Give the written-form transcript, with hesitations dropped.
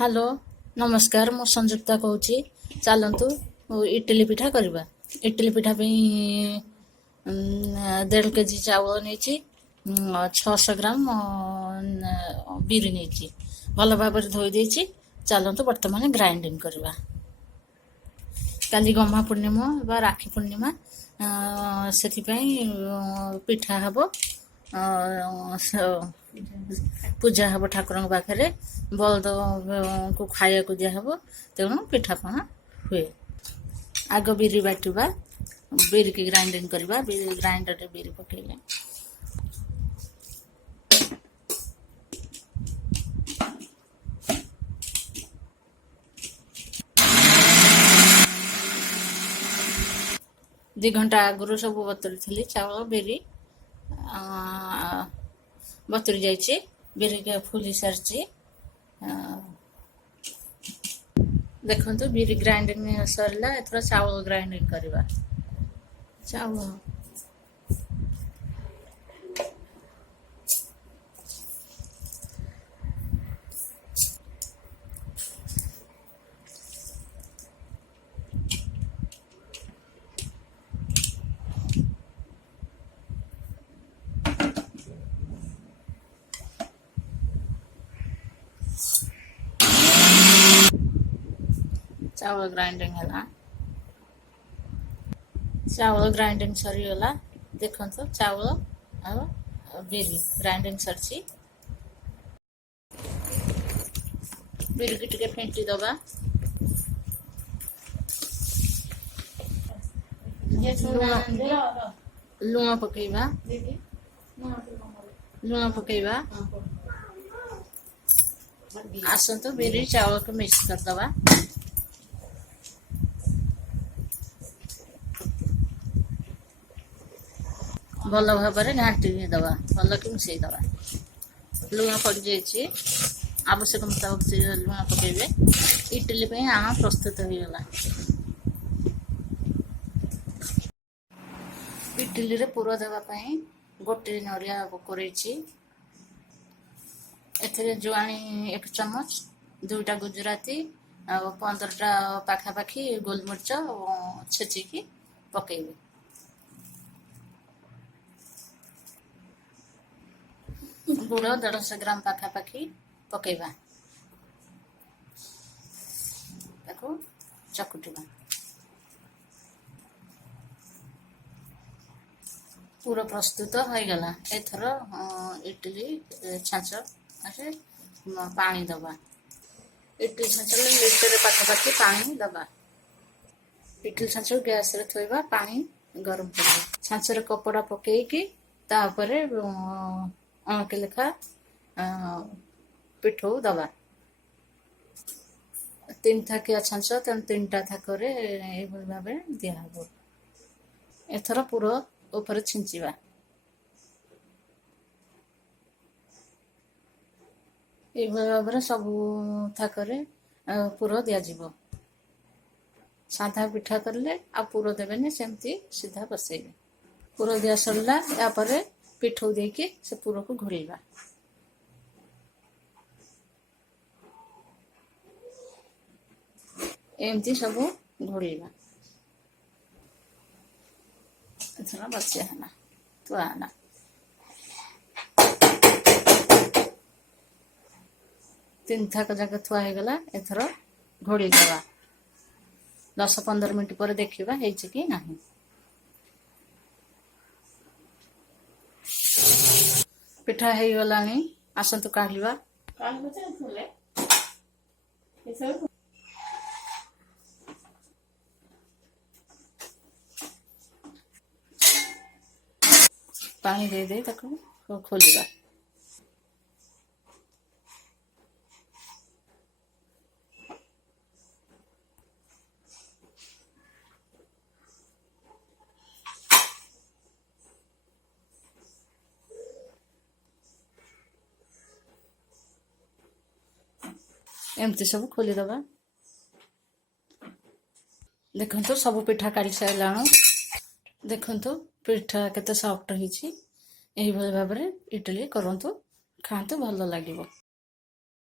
Hello नमस्कार मु संयुक्ता कहूँ चलतु इडली पिठा करवा इडली पिठा 1.5 kg चाउल नहीं 600 ग्राम बिरी नहीं भल भाव धोई देछि चलतु वर्तमान ग्राइंडिंग करवा काली गम्हा पूर्णिमा बा राखी पूर्णिमा से पिठा हम पूजा हम ठाकुर पाखे बलद को खाया को दिहब तेणु पिठापଣା हुए आग बिरी बाटिबा बिरी की ग्राइंडिंग करवा ग्राइंडर रे बिरी पकेले दि घंटा आगु सब बतुरी थी चावल बिरी बतुरी जाइए बिरी के फुली सारी देखो बिरी ग्राइंडिंग सरला एथर चावल ग्राइंडिंग करवा चावल चावल ग्राइंडिंग है चावल ग्राइंडिंग सरीगला देखो चावल और बिरी ग्राइंडिंग सरची बिरी की टिके फेंटी दबा लुण पकेबा लुण पकेबा आसतु बिरी चावल को मिक्स कर दबा भल भाव घाटी दबा भल कि मिसई दबा लुण पड़ जाइए आवश्यक मुताबिक लुण पकेबे इडली आम प्रस्तुत हो गला इडली रे पुर देवाई गोटे नड़िया कोरेछि एथिरे जुआणी 1 चम्मच 2टा गुजराती 15टा पाखापाखि गोलमरीच छेचिकी पकेबे गुड़ 150 ग्राम पाखापाखि पकेबा चकुटिबा पूरा प्रस्तुत हो गला एथर इडली छाँच पानी दबा इडली छाँच लिटर पाखापाखि पानी दबा इडली छाँच गैस रे थोइबा पानी गरम कर छाँच रे कपड़ा पकेकी तापरे अणके लेखा पिठौ दबा 3 थाकिया छाँच तेणु 3टा थाकरे भाव दिहब एथर पुर ऊपर छिंचिबा ये भाव सब थाकरे पुर दिज्व साधा पिठा करले आ पुर देवेनि सेमती सीधा बसैबे पुर दिया सरला यापर पिठौ देके से पुर को घोड़ेबा एमती सब घोड़ेबा एथर बचे है थुआना 3 थाक जाक थुआ हो गला एथर घोड़ी दबा 10-15 मिनट पर देखा है कि नहीं पिठा है गला आसतु काढ़ा पानी दे दे खोलिबा एमती सब खोलीदबा देखो सब पिठा काढ़ी सारा देखो पिठा केते सॉफ्ट होइछि एही भाव इडली करंतु खांतु भल लागिबो।